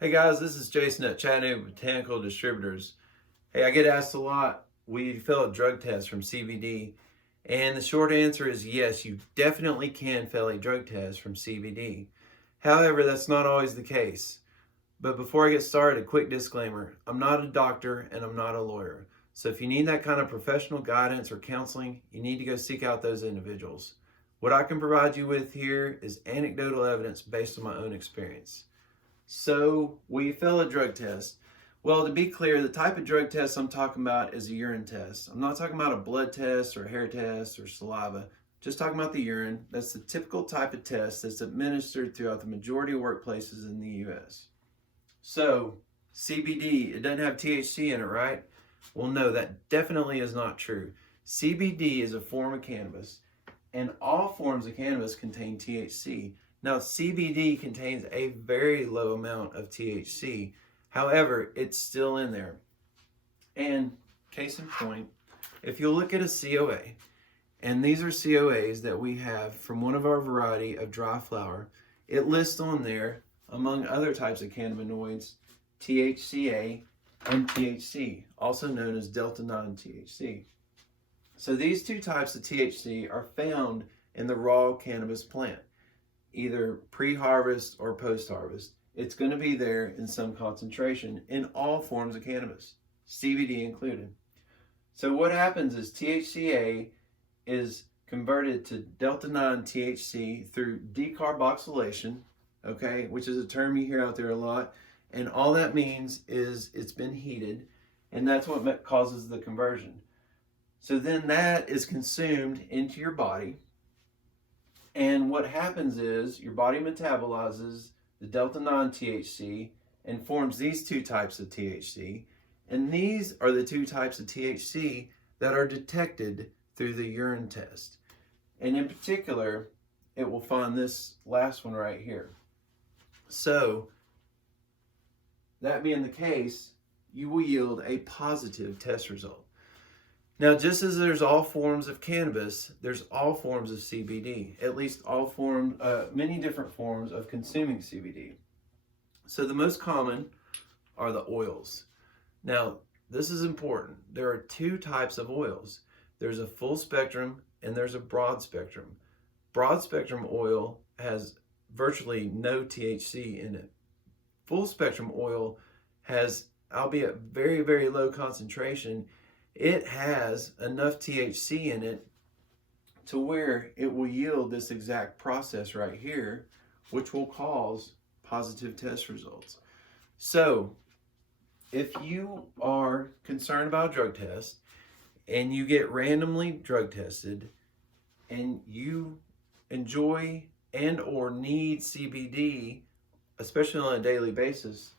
Hey guys, this is Jason at Chattanooga Botanical Distributors. Hey, I get asked a lot, will you fail a drug test from CBD? And the short answer is yes, you definitely can fail a drug test from CBD. However, that's not always the case. But before I get started, a quick disclaimer. I'm not a doctor and I'm not a lawyer. So if you need that kind of professional guidance or counseling, you need to go seek out those individuals. What I can provide you with here is anecdotal evidence based on my own experience. So, will you fail a drug test? Well, to be clear, the type of drug test I'm talking about is a urine test. I'm not talking about a blood test or a hair test or saliva. Just talking about the urine. That's the typical type of test that's administered throughout the majority of workplaces in the U.S. So, CBD, it doesn't have THC in it, right? Well, no, that definitely is not true. CBD is a form of cannabis, and all forms of cannabis contain THC. Now, CBD contains a very low amount of THC. However, it's still in there. And case in point, if you look at a COA, and these are COAs that we have from one of our variety of dry flower, it lists on there, among other types of cannabinoids, THCA and THC, also known as delta-9 THC. So these two types of THC are found in the raw cannabis plant, either pre-harvest or post-harvest. It's going to be there in some concentration in all forms of cannabis, CBD included. So what happens is THCA is converted to delta-9 THC through decarboxylation, okay, which is a term you hear out there a lot. And all that means is it's been heated, and that's what causes the conversion. So then that is consumed into your body. And what happens is your body metabolizes the delta-9 THC and forms these two types of THC. And these are the two types of THC that are detected through the urine test. And in particular, it will find this last one right here. So, that being the case, you will yield a positive test result. Now, just as there's all forms of cannabis, there's all forms of CBD, at least many different forms of consuming CBD. So the most common are the oils. Now, this is important. There are two types of oils. There's a full spectrum and there's a broad spectrum. Broad spectrum oil has virtually no THC in it. Full spectrum oil has, albeit very, very low concentration, it has enough THC in it to where it will yield this exact process right here, which will cause positive test results. So, if you are concerned about a drug test and you get randomly drug tested and you enjoy and or need CBD, especially on a daily basis,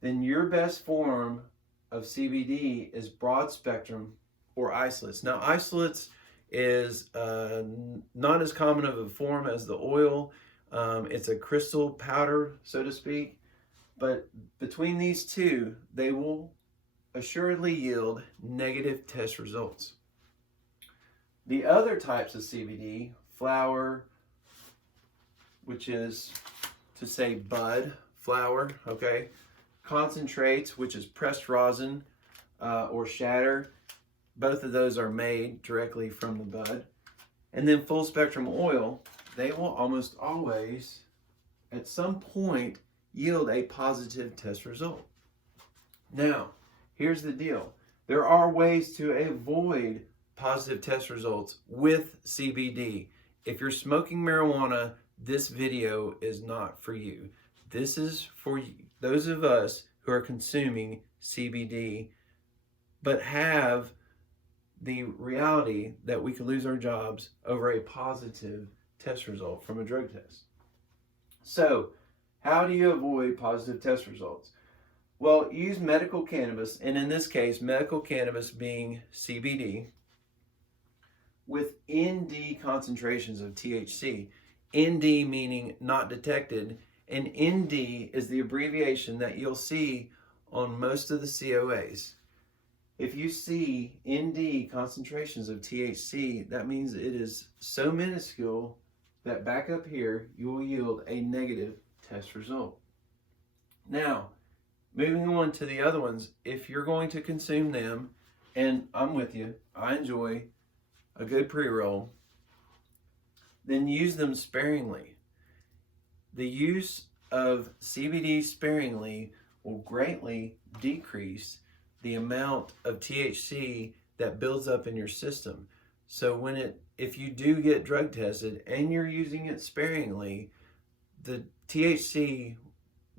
then your best form of CBD is broad spectrum or isolates. Now, isolates is not as common of a form as the oil. It's a crystal powder, so to speak. But between these two, they will assuredly yield negative test results. The other types of CBD, flower, which is to say bud, flower, okay? Concentrates, which is pressed rosin or shatter. Both of those are made directly from the bud. And then full spectrum oil, they will almost always, at some point, yield a positive test result. Now, here's the deal. There are ways to avoid positive test results with CBD. If you're smoking marijuana, this video is not for you. This is for those of us who are consuming CBD, but have the reality that we could lose our jobs over a positive test result from a drug test. So, how do you avoid positive test results? Well, use medical cannabis, and in this case, medical cannabis being CBD, with ND concentrations of THC. ND meaning not detected, and ND is the abbreviation that you'll see on most of the COAs. If you see ND concentrations of THC, that means it is so minuscule that back up here, you will yield a negative test result. Now, moving on to the other ones, if you're going to consume them, and I'm with you, I enjoy a good pre-roll, then use them sparingly. The use of CBD sparingly will greatly decrease the amount of THC that builds up in your system. So if you do get drug tested and you're using it sparingly, the THC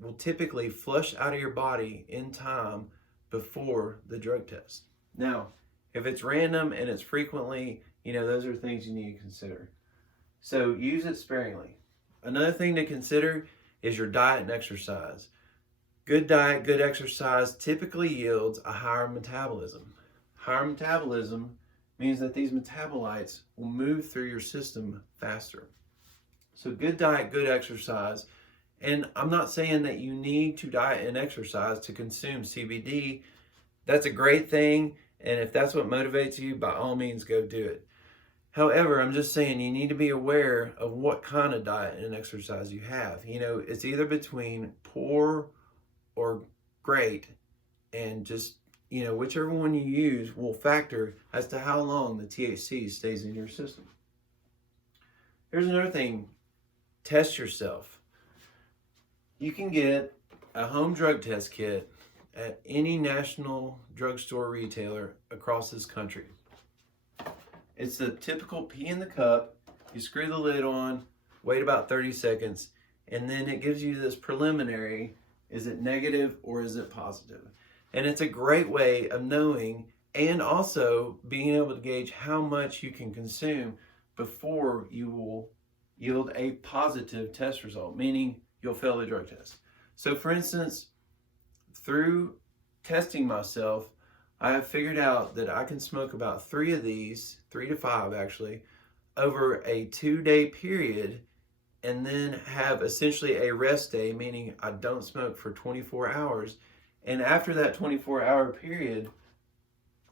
will typically flush out of your body in time before the drug test. Now, if it's random and it's frequently, those are things you need to consider. So use it sparingly. Another thing to consider is your diet and exercise. Good diet, good exercise typically yields a higher metabolism. Higher metabolism means that these metabolites will move through your system faster. So good diet, good exercise. And I'm not saying that you need to diet and exercise to consume CBD. That's a great thing. And if that's what motivates you, by all means, go do it. However, I'm just saying you need to be aware of what kind of diet and exercise you have. It's either between poor or great, and just, whichever one you use will factor as to how long the THC stays in your system. Here's another thing. Test yourself. You can get a home drug test kit at any national drugstore retailer across this country. It's the typical pee in the cup. You screw the lid on, wait about 30 seconds, and then it gives you this preliminary, is it negative or is it positive? And it's a great way of knowing and also being able to gauge how much you can consume before you will yield a positive test result, meaning you'll fail the drug test. So for instance, through testing myself, I have figured out that I can smoke about 3 of these, 3 to 5 actually, over a 2-day period, and then have essentially a rest day, meaning I don't smoke for 24 hours. And after that 24-hour period,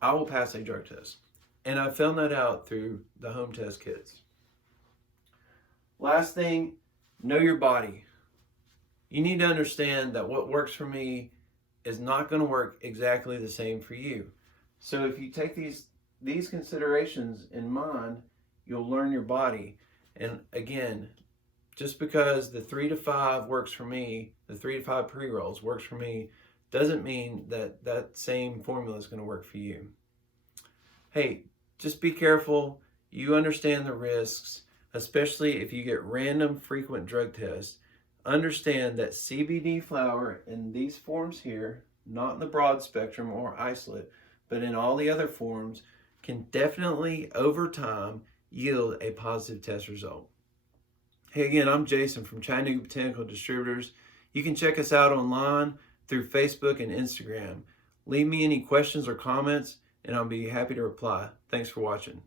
I will pass a drug test. And I found that out through the home test kits. Last thing, know your body. You need to understand that what works for me is not going to work exactly the same for you. So if you take these considerations in mind, you'll learn your body. And again, just because the 3 to 5 works for me, the 3 to 5 pre-rolls works for me, doesn't mean that that same formula is going to work for you. Hey, just be careful. You understand the risks, especially if you get random frequent drug tests. Understand that CBD flower in these forms here, not in the broad spectrum or isolate, but in all the other forms, can definitely over time yield a positive test result. Hey, again, I'm Jason from Chattanooga Botanical Distributors. You can check us out online through Facebook and Instagram. Leave me any questions or comments, and I'll be happy to reply. Thanks for watching.